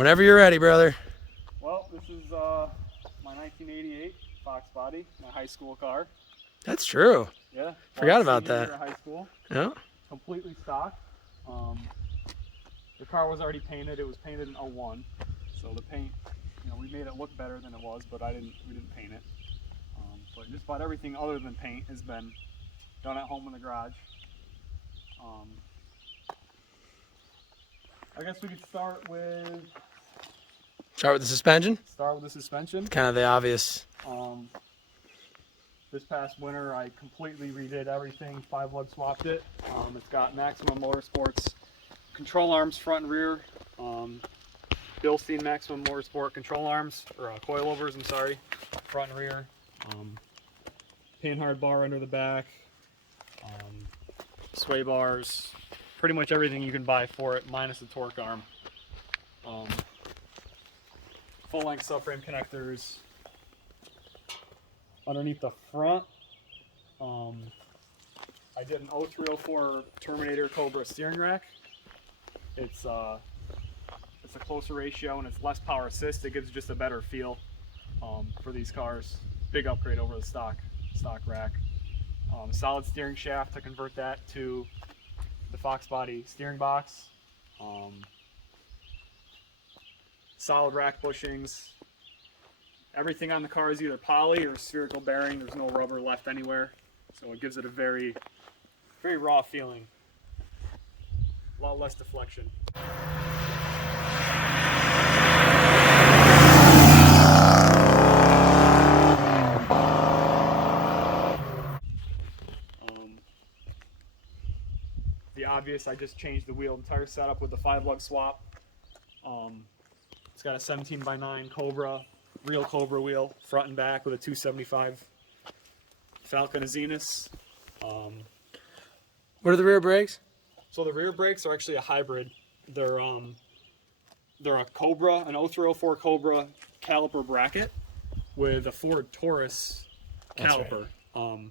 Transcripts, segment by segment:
Whenever you're ready, brother. Well, this is my 1988 Foxbody, my high school car. That's true. Yeah. Forgot about that. Year of high school. Yeah. Completely stock. The car was already painted. It was painted in '01, so the paint, we made it look better than it was, but we didn't paint it. But just about everything other than paint has been done at home in the garage. I guess we could start with the suspension. Kind of the obvious. This past winter, I completely redid everything. 5-lug swapped it. It's got Maximum Motorsports control arms front and rear. Bilstein Maximum Motorsport control arms, or coilovers, I'm sorry, front and rear. Panhard bar under the back. Sway bars. Pretty much everything you can buy for it, minus the torque arm. Full-length subframe connectors. Underneath the front, I did an 0304 Terminator Cobra steering rack. It's a closer ratio and it's less power assist. It gives just a better feel for these cars. Big upgrade over the stock rack. Solid steering shaft to convert that to the Foxbody steering box. Solid rack bushings. Everything on the car is either poly or spherical bearing. There's no rubber left anywhere, so it gives it a very, very raw feeling. A lot less deflection. The obvious, I just changed the wheel and tire setup with the 5-lug swap. It's got a 17x9 Cobra, real Cobra wheel, front and back, with a 275 Falcon Azenis. What are the rear brakes? So the rear brakes are actually a hybrid. They're a Cobra, an 0304 Cobra caliper bracket with a Ford Taurus caliper. Right.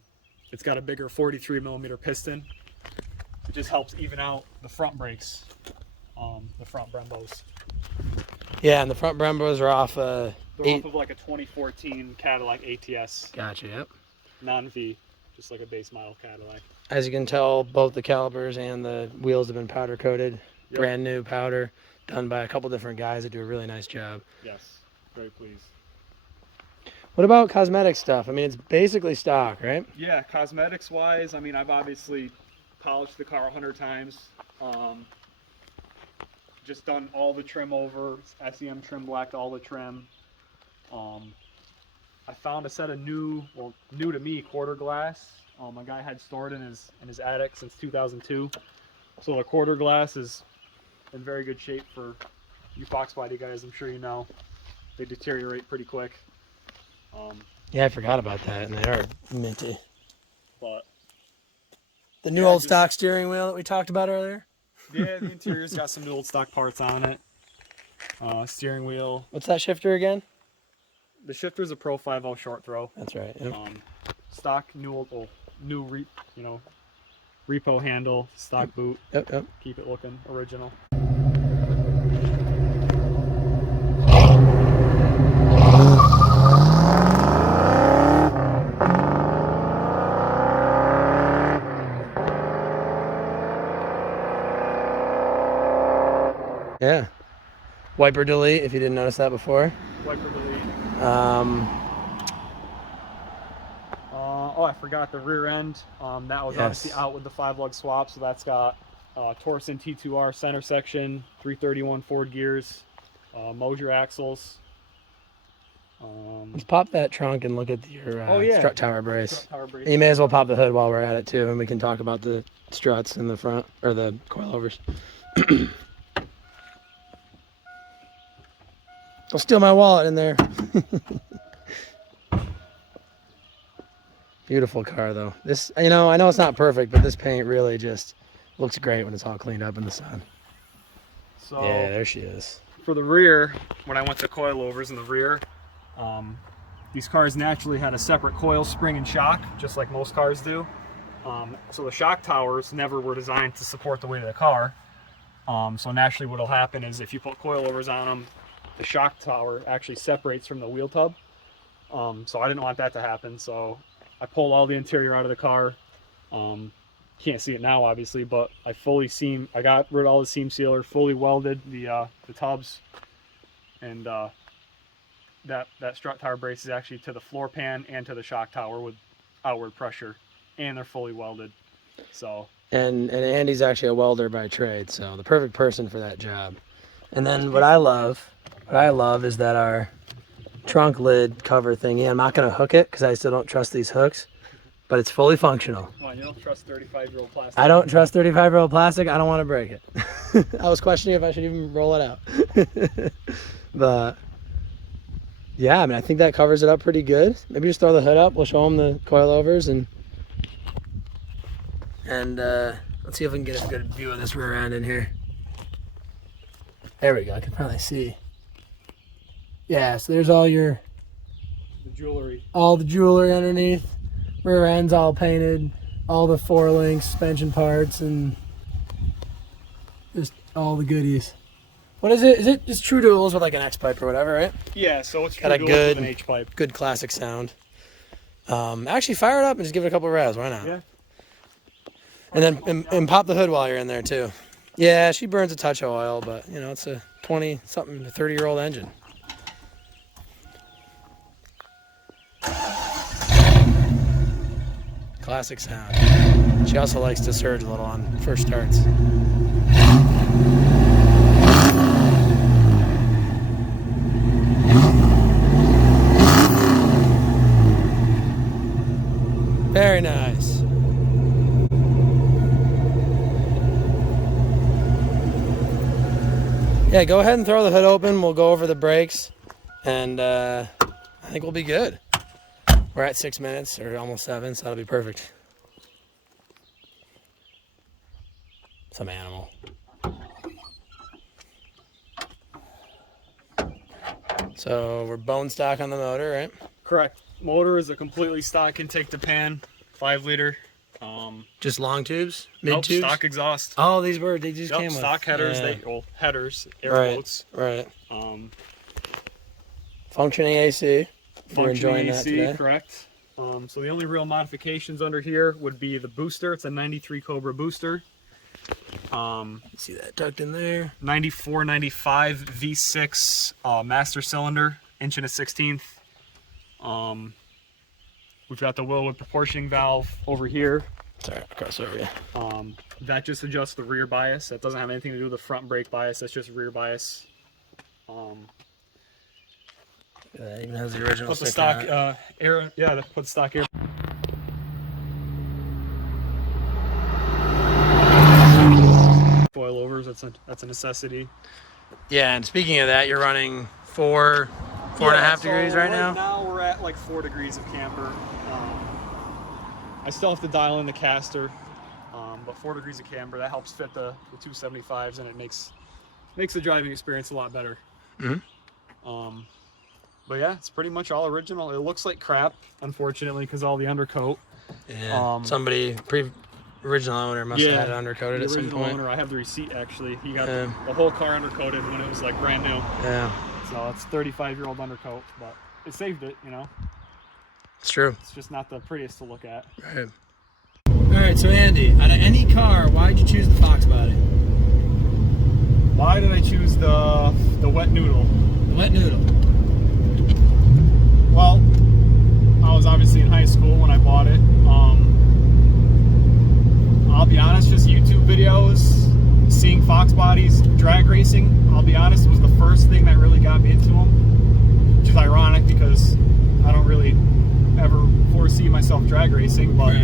It's got a bigger 43mm piston. It just helps even out the front brakes, the front Brembos. Yeah, and the front Brembos are off. They're off of like a 2014 Cadillac ATS. Gotcha. Yep. Non-V, just like a base model Cadillac. As you can tell, both the calipers and the wheels have been powder coated. Yep. Brand new powder, done by a couple different guys that do a really nice job. Yes, very pleased. What about cosmetic stuff? I mean, it's basically stock, right? Yeah, cosmetics wise, I mean, I've obviously polished the car 100 times. Just done all the trim over, SEM trim, blacked all the trim. I found a set of new to me quarter glass. My guy had stored in his attic since 2002. So the quarter glass is in very good shape for you Foxbody guys. I'm sure you know they deteriorate pretty quick. Yeah, I forgot about that, and they are minty. But the new old stock steering wheel that we talked about earlier. Yeah, the interior's got some new old stock parts on it. Steering wheel. What's that shifter again? The shifter's a Pro 5.0 short throw. That's right. Yep. Stock repo handle, stock boot. Yep. Keep it looking original. Yeah. Wiper delete, if you didn't notice that before. Wiper delete. I forgot the rear end. That was obviously out with the 5-lug swap, so that's got Torsen T2R center section, 331 Ford gears, Moser axles. Let's pop that trunk and look at your strut tower brace. Strut tower brace. And you may as well pop the hood while we're at it too, and we can talk about the struts in the front, or the coilovers. Don't steal my wallet in there. Beautiful car though. This, I know it's not perfect, but this paint really just looks great when it's all cleaned up in the sun. So yeah, there she is. For the rear, when I went to coilovers in the rear, these cars naturally had a separate coil spring and shock, just like most cars do. So the shock towers never were designed to support the weight of the car. So naturally what will happen is if you put coilovers on them, the shock tower actually separates from the wheel tub. So I didn't want that to happen. So I pulled all the interior out of the car. Can't see it now, obviously, but I got rid of all the seam sealer, fully welded the tubs, and that strut tower brace is actually to the floor pan and to the shock tower with outward pressure, and they're fully welded. So and Andy's actually a welder by trade, so the perfect person for that job. And then what I love is that our trunk lid cover thingy, I'm not going to hook it because I still don't trust these hooks, but it's fully functional. Come on, you don't trust 35-year-old plastic. I don't trust 35-year-old plastic. I don't want to break it. I was questioning if I should even roll it out. But yeah, I mean, I think that covers it up pretty good. Maybe just throw the hood up. We'll show them the coilovers and let's see if we can get a good view of this rear end in here. There we go. I can probably see. Yeah, so there's all the jewelry. All the jewelry underneath. Rear end's all painted. All the 4-link suspension parts and just all the goodies. What is it? Is it just true duals with like an X pipe or whatever, right? Yeah, so it's got a true duals good with an H pipe. Good classic sound. Actually, fire it up and just give it a couple of revs. Why not? Yeah. And then and pop the hood while you're in there too. Yeah, she burns a touch of oil, but you know it's a 20-something to 30-year-old engine. Classic sound. She also likes to surge a little on first starts. Very nice. Yeah, go ahead and throw the hood open. We'll go over the brakes, and I think we'll be good. We're at 6 minutes, or almost 7, so that'll be perfect. Some animal. So we're bone stock on the motor, right? Correct. Motor is a completely stock intake to pan, 5-liter. Just long tubes, mid Nope, tubes. stock exhaust. Oh, they just came with stock headers. Yeah. Headers, air Right. floats. Right. Functioning Functioning AC. We're enjoying that AC, today. correct. So the only real modifications under here would be the booster. It's a 93 Cobra booster. See that tucked in there. 94, 95 V6 master cylinder, 1/16". We've got the Wilwood proportioning valve over here. Sorry, I'll cross over you. That just adjusts the rear bias. That doesn't have anything to do with the front brake bias. That's just rear bias. That even has the original Put the sticker stock on it. air. Yeah, that put stock air. Coilovers. That's a necessity. Yeah, and speaking of that, you're running 4.5 degrees right now. Right now we're at like 4 degrees of camber. I still have to dial in the caster, but 4 degrees of camber, that helps fit the 275s, and it makes the driving experience a lot better. Mm-hmm. But yeah, it's pretty much all original. It looks like crap, unfortunately, because all the undercoat. Yeah. Somebody original owner must have had it undercoated at some point. Owner, I have the receipt actually. He got the whole car undercoated when it was like brand new. Yeah. So it's 35-year-old undercoat, but it saved it, you know. It's true. It's just not the prettiest to look at. Right. All right, so Andy, out of any car, why'd you choose the Foxbody? Why did I choose the wet noodle? The wet noodle. Well, I was obviously in high school when I bought it. I'll be honest, just YouTube videos, seeing Foxbodies drag racing, I'll be honest, was the first thing that really got me into them. Which is ironic because I don't really ever foresee myself drag racing, but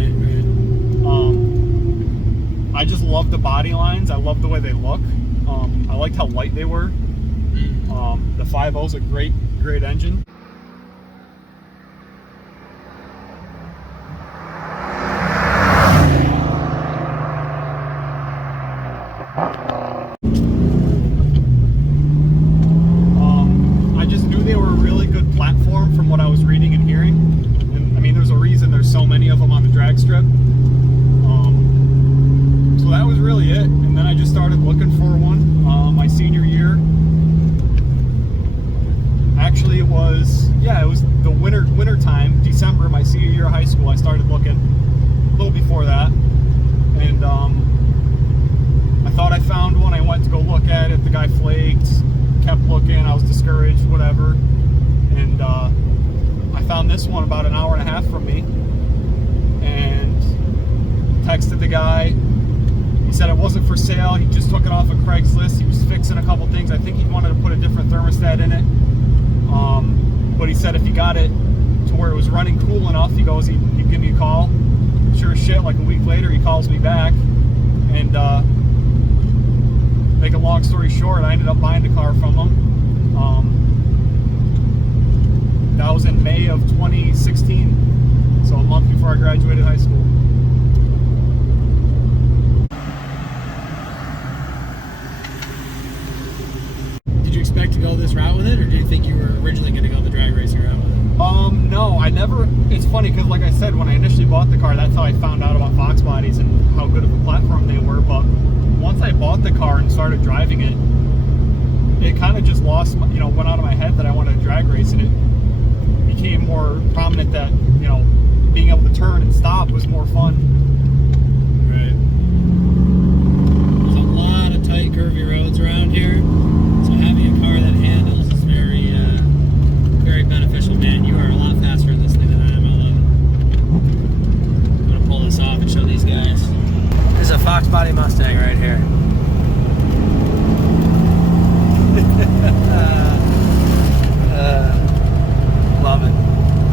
I just love the body lines. I love the way they look. I liked how light they were. The 5.0's a great engine. I just knew they were a really good platform from what I was reading and hearing. And I mean, there's a reason there's so many of them on the drag strip. So that was really it. And then I just started looking for one my senior year. year of high school. I started looking a little before that, and I thought I found one. I went to go look at it. The guy flaked, kept looking. I was discouraged, whatever. And I found this one about an hour and a half from me, and texted the guy. He said it wasn't for sale. He just took it off of Craigslist. He was fixing a couple things. I think he wanted to put a different thermostat in it. But he said if he got it to where it was running cool enough, he goes, he'd give me a call. Sure as shit, like a week later, he calls me back. And make a long story short, I ended up buying the car from him. That was in May of 2016, so a month before I graduated high school. Did you expect to go this route with it, or do you think you were originally going to go the drag racing route with it? No, I never. It's funny because, like I said, when I initially bought the car, that's how I found out about Fox bodies and how good of a platform they were. But once I bought the car and started driving it, it kind of just lost, went out of my head that I wanted to drag race, and it became more prominent that, being able to turn and stop was more fun. Right. There's a lot of tight, curvy roads around here, so having a car that handles is very, very beneficial. Man, you are a lot faster in this thing than I am. I love it. I'm gonna pull this off and show these guys. This is a Foxbody Mustang right here. Love it.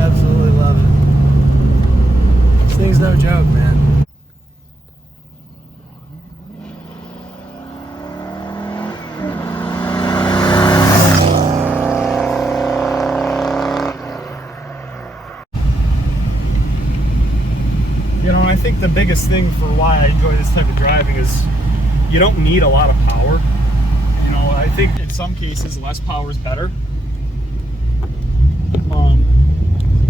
Absolutely love it. This thing's no joke, man. I think the biggest thing for why I enjoy this type of driving is you don't need a lot of power. I think in some cases less power is better.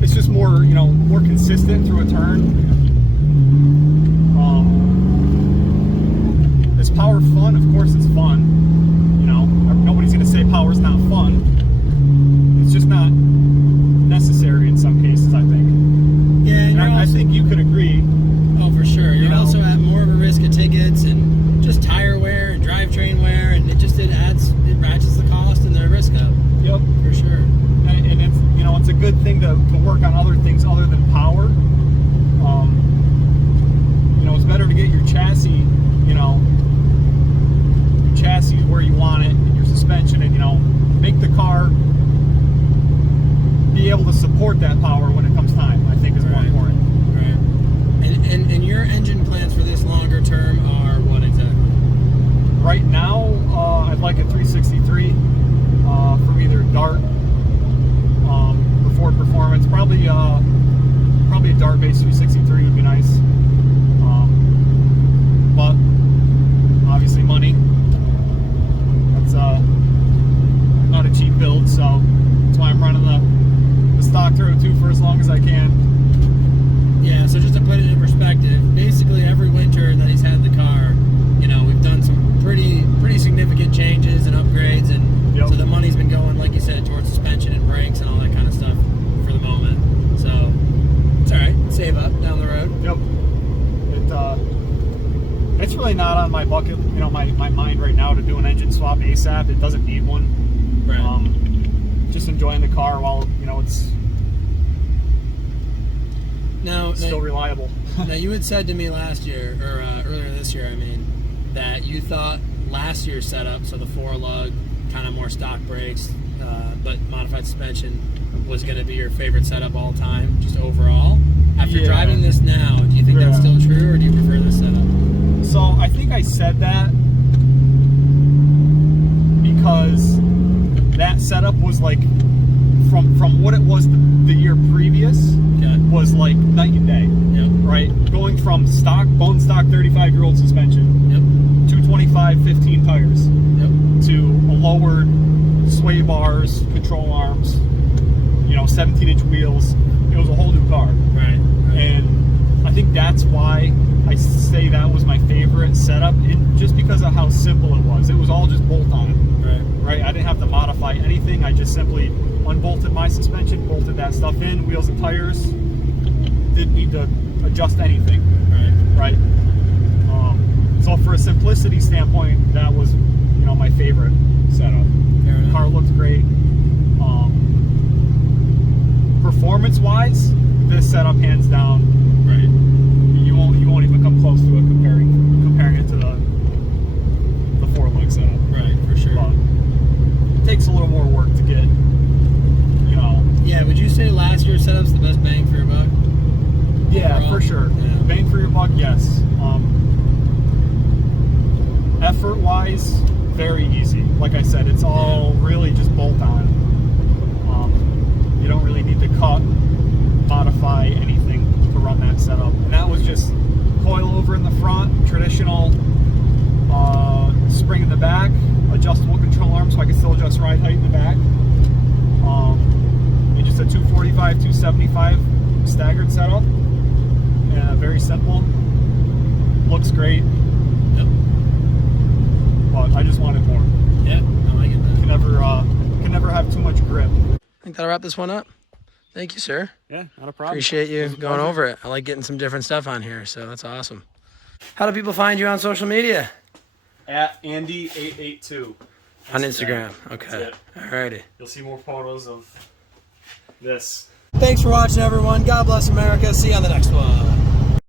It's just more, more consistent through a turn. Is power fun? Of course it's fun. Nobody's gonna say power's not fun. It's just not necessary in some cases, I think. Yeah, and I think you could agree. Oh, for sure. You're also at more of a risk of tickets and just tire wear and drivetrain wear, and it ratchets the cost and the risk up. Yep, for sure. And it's it's a good thing to work on other things other than power. It's better to get your chassis, where you want it, and your suspension, and make the car be able to support that power when it comes time. I think is more important. And your engine plans for this longer term are what exactly? Right now, I'd like a 363 from either Dart, the Ford Performance. Probably a Dart-based 363 would be nice. But obviously, money. That's not a cheap build, so that's why I'm running the stock Turbo 2 for as long as I can. Yeah, so just to put it in perspective, basically every winter that he's had the car, we've done some pretty significant changes and upgrades, and so the money's been going, like you said, towards suspension and brakes and all that kind of stuff for the moment. So it's all right, save up down the road. Yep. It's really not on my bucket, my mind right now to do an engine swap ASAP. It doesn't need one. Right. Just enjoying the car while it's still reliable. Now, you had said to me last year, or earlier this year, that you thought last year's setup, so the 4-lug, kind of more stock brakes, but modified suspension, was going to be your favorite setup all time, just overall. After driving this now, do you think that's still true, or do you prefer this setup? So I think I said that because that setup was like from what it was the year previous was like night and day. Yep. Right? Going from bone stock 35-year-old suspension, 225 15 tires, to a lowered sway bars, control arms, 17-inch wheels. It was a whole new car. Right. And I think that's why I say that was my favorite setup, just because of how simple it was. It was all just bolt on. Right? I didn't have to modify anything. I just simply unbolted my suspension, bolted that stuff in, wheels and tires, didn't need to adjust anything. Right. So for a simplicity standpoint, that was, you know, my favorite setup. The car looked great. Performance-wise, this setup hands down. Right. You won't even come close to it comparing it to the 4-leg setup. Right, for sure. But it takes a little more work to get, you know. Yeah, would you say last year's setup's the best bang for your buck? Yeah, overall? for sure. Yeah. Bang for your buck, yes. Effort-wise, very easy. Like I said, it's all really just bolt-on. You don't really need to cut, modify anything to run that setup. And that was just coil over in the front, traditional spring in the back, adjustable control arm so I can still adjust ride height in the back. And just a 245, 275 staggered setup. And very simple. Looks great. Yep. But I just wanted more. Yeah, I like it. Can never have too much grip. I think that'll wrap this one up. Thank you, sir. Yeah, not a problem. Appreciate you It was a going pleasure. over it. I like getting some different stuff on here, so that's awesome. How do people find you on social media? At Andy882 On Instagram. Okay. That's it. Alrighty. You'll see more photos of this. Thanks for watching, everyone. God bless America. See you on the next one.